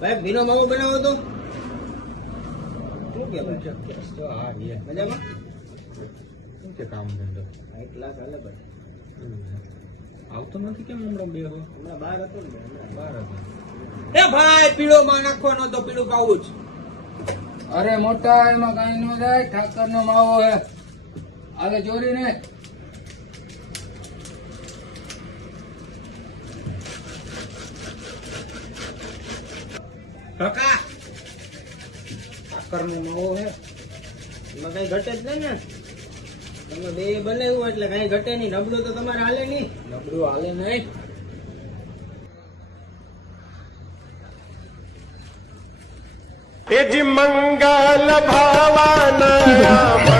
ભાઈ ભીનો માવો બનાવો તો શું કે ભાઈ તો હા રે મજામાં શું કે કામ ધંધો 1 લાખ હાલે ભાઈ આવતો નથી કેમ હમણાં બે હો હમણાં બહાર હતો ને હમણાં બાર હતો એ ભાઈ પીળો માં નાખવાનો તો પીળું પાવું જ અરે મોટા એમાં કઈ ન જાય ઠાકર નો માવો હે આલે ચોરી ને કાકા ઠાકર નો માવો હે એમાં કઈ ઘટે જ નહીં ને તમે બે બનાવ્યું એટલે કઈ ઘટે નહીં નબળું તો તમારે હાલે નહીં નબળું હાલે નહીં એ જી મંગલ ભાવાના